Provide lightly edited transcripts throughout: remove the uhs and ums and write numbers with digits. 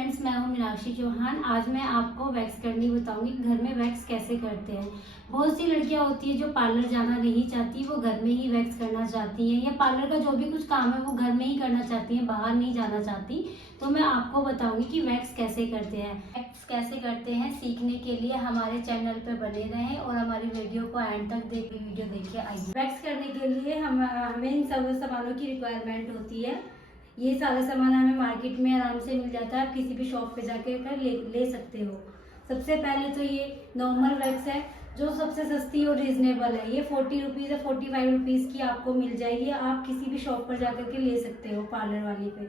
Friends, मैं हूं मीनाक्षी चौहान। आज मैं आपको वैक्स करनी बताऊंगी। घर में वैक्स कैसे करते हैं। बहुत सी लड़कियां होती है जो पार्लर जाना नहीं चाहती, वो घर में ही वैक्स करना चाहती हैं, या पार्लर का जो भी कुछ काम है वो घर में ही करना चाहती हैं, बाहर नहीं जाना चाहती। तो मैं आपको बताऊंगी कि वैक्स कैसे करते हैं। वैक्स कैसे करते हैं सीखने के लिए हमारे चैनल पे बने रहें और हमारी वीडियो को एंड तक वीडियो देखिए। आइए, वैक्स करने के लिए हमें इन सब सामानों की रिक्वायरमेंट होती है। ये सारा सामान हमें मार्केट में आराम से मिल जाता है, आप किसी भी शॉप पे जाके ले सकते हो। सबसे पहले तो ये नॉर्मल वैक्स है जो सबसे सस्ती और रीजनेबल है। ये 40 रुपीज़ या 45 रुपीज़ की आपको मिल जाएगी। आप किसी भी शॉप पर जाकर के ले सकते हो पार्लर वाली पे।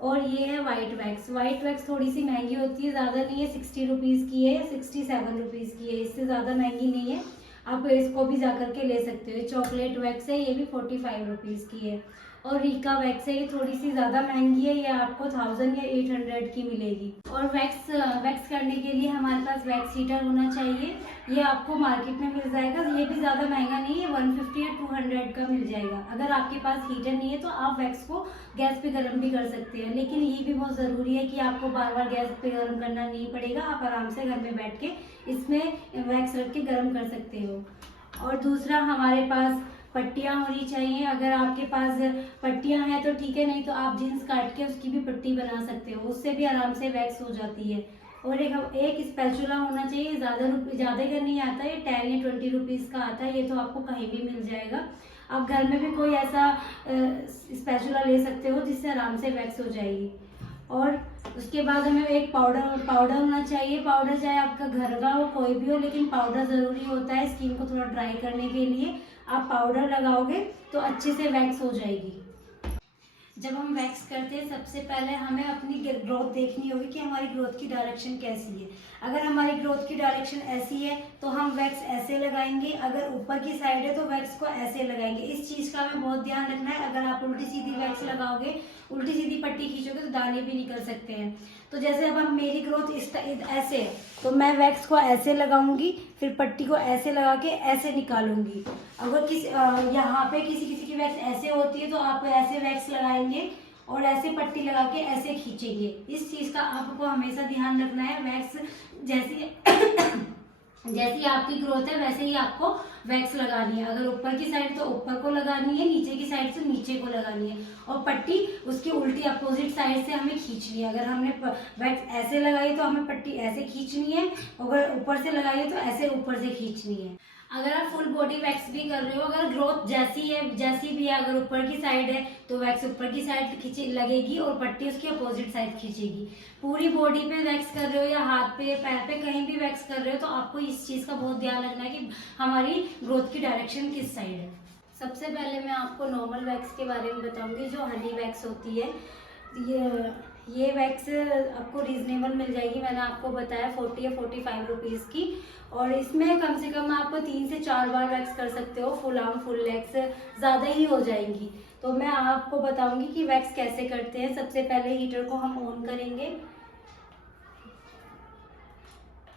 और ये है वाइट वैक्स। वाइट वैक्स थोड़ी सी महंगी होती है, ज़्यादा नहीं है, 60 रुपीज़ की है या 67 रुपीज़ की है, इससे ज़्यादा महंगी नहीं है। आप इसको भी जाकर के ले सकते हो। चॉकलेट वैक्स है, ये भी 45 रुपीज़ की है। और रीका वैक्स है, ये थोड़ी सी ज़्यादा महंगी है, ये आपको 1000 या 800 की मिलेगी। और वैक्स करने के लिए हमारे पास वैक्स हीटर होना चाहिए। ये आपको मार्केट में मिल जाएगा, ये भी ज़्यादा महंगा नहीं है, 150 या 200 का मिल जाएगा। अगर आपके पास हीटर नहीं है तो आप वैक्स को गैस पे गर्म भी कर सकते हैं, लेकिन ये भी बहुत ज़रूरी है कि आपको बार बार गैस पे गर्म करना नहीं पड़ेगा। आप आराम से घर में बैठ के इसमें वैक्स रख के गर्म कर सकते हो। और दूसरा, हमारे पास पट्टियाँ होनी चाहिए। अगर आपके पास पट्टियाँ हैं तो ठीक है, नहीं तो आप जीन्स काट के उसकी भी पट्टी बना सकते हो, उससे भी आराम से वैक्स हो जाती है। और एक स्पैचुला होना चाहिए। ज़्यादा का नहीं आता, ये 10 या 20 रुपीज़ का आता है, ये तो आपको कहीं भी मिल जाएगा। आप घर में भी कोई ऐसा स्पैचुला ले सकते हो जिससे आराम से वैक्स हो जाएगी। और उसके बाद हमें एक पाउडर होना चाहिए। पाउडर चाहे आपका घर का हो, कोई भी हो, लेकिन पाउडर ज़रूरी होता है स्किन को थोड़ा ड्राई करने के लिए। आप पाउडर लगाओगे तो अच्छे से वैक्स हो जाएगी। जब हम वैक्स करते हैं, सबसे पहले हमें अपनी ग्रोथ देखनी होगी कि हमारी ग्रोथ की डायरेक्शन कैसी है। अगर हमारी ग्रोथ की डायरेक्शन ऐसी है तो हम वैक्स ऐसे लगाएंगे, अगर ऊपर की साइड है तो वैक्स को ऐसे लगाएंगे। इस चीज़ का हमें बहुत ध्यान रखना है। अगर आप उल्टी सीधी वैक्स लगाओगे, उल्टी सीधी पट्टी खींचोगे तो दाने भी निकल सकते हैं। तो जैसे अब हम मेरी ग्रोथ ऐसे है तो मैं वैक्स को ऐसे लगाऊंगी, फिर पट्टी को ऐसे लगा के ऐसे निकालूंगी। अगर यहाँ पे किसी की वैक्स ऐसे होती है तो आप ऐसे वैक्स लगाएंगे और ऐसे पट्टी लगा के ऐसे खींचेंगे। इस चीज़ का आपको हमेशा ध्यान रखना है। वैक्स जैसी जैसी आपकी ग्रोथ है वैसे ही आपको वैक्स लगानी है। अगर ऊपर की साइड तो ऊपर को लगानी है, नीचे की साइड से नीचे को लगानी है, और पट्टी उसकी उल्टी अपोजिट साइड से हमें खींचनी है। अगर हमने वैक्स ऐसे लगाई तो हमें पट्टी ऐसे खींचनी है, अगर ऊपर से लगाई है तो ऐसे ऊपर से खींचनी है। अगर आप फुल बॉडी वैक्स भी कर रहे हो, अगर ग्रोथ जैसी भी है, अगर ऊपर की साइड है तो वैक्स ऊपर की साइड खींची लगेगी और पट्टी उसकी अपोजिट साइड खींचेगी। पूरी बॉडी पे वैक्स कर रहे हो या हाथ पे, पैर पे, कहीं भी वैक्स कर रहे हो तो आपको इस चीज़ का बहुत ध्यान रखना है कि हमारी ग्रोथ की डायरेक्शन किस साइड है। सबसे पहले मैं आपको नॉर्मल वैक्स के बारे में बताऊंगी, जो हनी वैक्स होती है। ये वैक्स आपको रीजनेबल मिल जाएगी। मैंने आपको बताया 40 या 45 रुपीज़ की। और इसमें कम से कम आप 3 से 4 बार वैक्स कर सकते हो। फुल आर्म, फुल लेग्स ज़्यादा ही हो जाएंगी। तो मैं आपको बताऊंगी कि वैक्स कैसे करते हैं। सबसे पहले हीटर को हम ऑन करेंगे।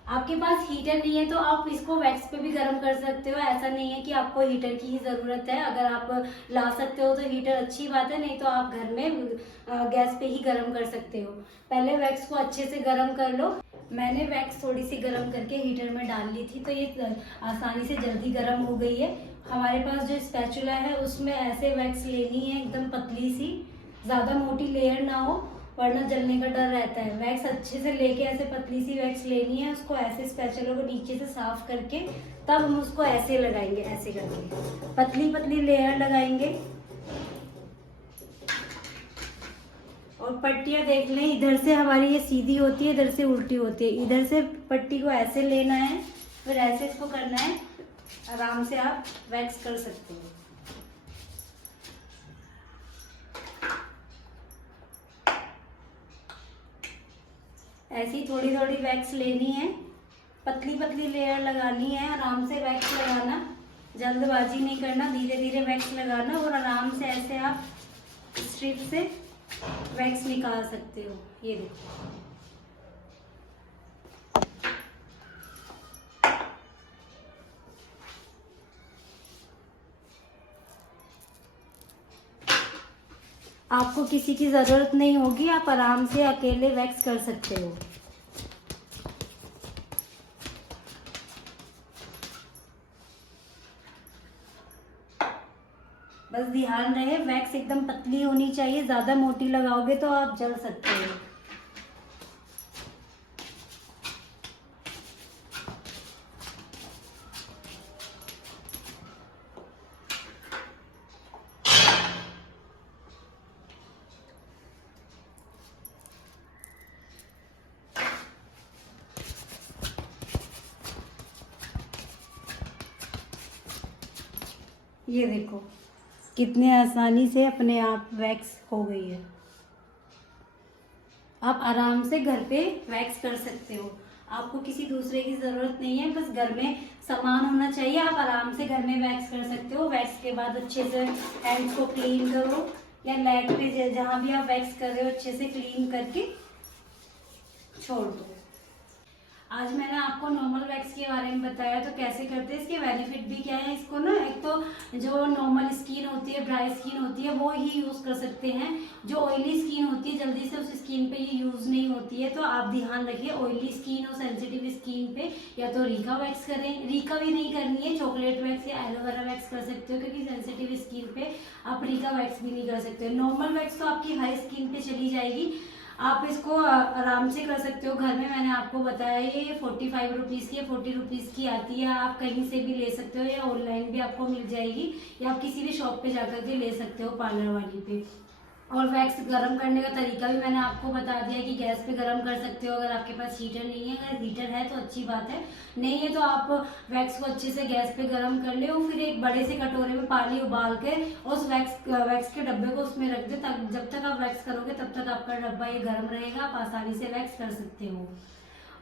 आपके पास हीटर नहीं है तो आप इसको वैक्स पे भी गर्म कर सकते हो, ऐसा नहीं है कि आपको हीटर की ही ज़रूरत है। अगर आप ला सकते हो तो हीटर अच्छी बात है, नहीं तो आप घर में गैस पे ही गर्म कर सकते हो। पहले वैक्स को अच्छे से गर्म कर लो। मैंने वैक्स थोड़ी सी गर्म करके हीटर में डाल ली थी, तो ये आसानी से जल्दी गर्म हो गई है। हमारे पास जो स्पैचुला है उसमें ऐसे वैक्स लेनी है, एकदम पतली सी, ज़्यादा मोटी लेयर ना हो वरना जलने का डर रहता है। वैक्स अच्छे से लेके ऐसे पतली सी वैक्स लेनी है, उसको ऐसे स्पैचुला को नीचे से साफ करके तब हम उसको ऐसे लगाएंगे, ऐसे करके पतली पतली लेयर लगाएंगे। और पट्टियां देख लें, इधर से हमारी ये सीधी होती है, इधर से उल्टी होती है। इधर से पट्टी को ऐसे लेना है, फिर ऐसे इसको करना है। आराम से आप वैक्स कर सकते हो। ऐसी थोड़ी थोड़ी वैक्स लेनी है, पतली पतली लेयर लगानी है। आराम से वैक्स लगाना, जल्दबाजी नहीं करना, धीरे धीरे वैक्स लगाना और आराम से ऐसे आप स्ट्रिप से वैक्स निकाल सकते हो। ये देखो, आपको किसी की ज़रूरत नहीं होगी, आप आराम से अकेले वैक्स कर सकते हो। बस ध्यान रहे वैक्स एकदम पतली होनी चाहिए, ज़्यादा मोटी लगाओगे तो आप जल सकते हो। ये देखो कितने आसानी से अपने आप वैक्स हो गई है। आप आराम से घर पे वैक्स कर सकते हो, आपको किसी दूसरे की ज़रूरत नहीं है, बस घर में सामान होना चाहिए। आप आराम से घर में वैक्स कर सकते हो। वैक्स के बाद अच्छे से हैंड्स को क्लीन करो, या लेग पे जहाँ भी आप वैक्स कर रहे हो अच्छे से क्लीन करके छोड़ दो। आज मैंने आपको नॉर्मल वैक्स के बारे में बताया, तो कैसे करते हैं, इसके बेनिफिट भी क्या है। इसको ना एक तो जो नॉर्मल स्किन होती है, ड्राई स्किन होती है, वो ही यूज़ कर सकते हैं। जो ऑयली स्किन होती है जल्दी से उस स्किन पे ये यूज़ नहीं होती है, तो आप ध्यान रखिए ऑयली स्किन और सेंसिटिव स्किन पे या तो रीका वैक्स करें। रीका भी नहीं करनी है, चॉकलेट वैक्स या एलोवेरा वैक्स कर सकते हो, क्योंकि सेंसिटिव स्किन पे आप रीका वैक्स भी नहीं कर सकते। नॉर्मल वैक्स तो आपकी हर स्किन पे चली जाएगी। आप इसको आराम से कर सकते हो घर में। मैंने आपको बताया ये 45 रुपीज़ की, 40 रुपीज़ की आती है। आप कहीं से भी ले सकते हो, या ऑनलाइन भी आपको मिल जाएगी, या आप किसी भी शॉप पे जाकर के ले सकते हो, पार्लर वाली पे। और वैक्स गर्म करने का तरीका भी मैंने आपको बता दिया कि गैस पे गर्म कर सकते हो अगर आपके पास हीटर नहीं है। अगर हीटर है तो अच्छी बात है, नहीं है तो आप वैक्स को अच्छे से गैस पे गर्म कर ले, और फिर एक बड़े से कटोरे में पानी उबाल के उस वैक्स के डब्बे को उसमें रख दे, तक जब तक आप वैक्स करोगे तब तक आपका डब्बा ये गर्म रहेगा, आप आसानी से वैक्स कर सकते हो।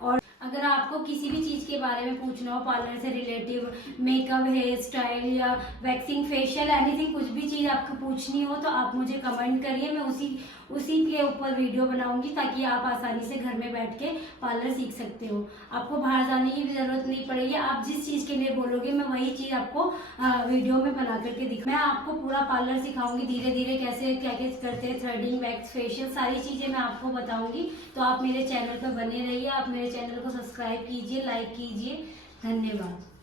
और अगर आपको किसी भी चीज़ के बारे में पूछना हो पार्लर से रिलेटिव, मेकअप, हेयर स्टाइल या वैक्सिंग, फेशियल, एनीथिंग, कुछ भी चीज़ आपको पूछनी हो तो आप मुझे कमेंट करिए, मैं उसी के ऊपर वीडियो बनाऊंगी, ताकि आप आसानी से घर में बैठ के पार्लर सीख सकते हो। आपको बाहर जाने की भी ज़रूरत नहीं पड़ेगी, आप जिस चीज़ के लिए बोलोगे मैं वही चीज़ आपको वीडियो में बना करके मैं आपको पूरा पार्लर सिखाऊंगी, धीरे धीरे कैसे क्या क्या करते हैं, थ्रेडिंग, वैक्स, फेशियल, सारी चीज़ें मैं आपको बताऊंगी। तो आप मेरे चैनल पर बने रहिए, आप मेरे चैनल को सब्सक्राइब कीजिए, लाइक कीजिए। धन्यवाद।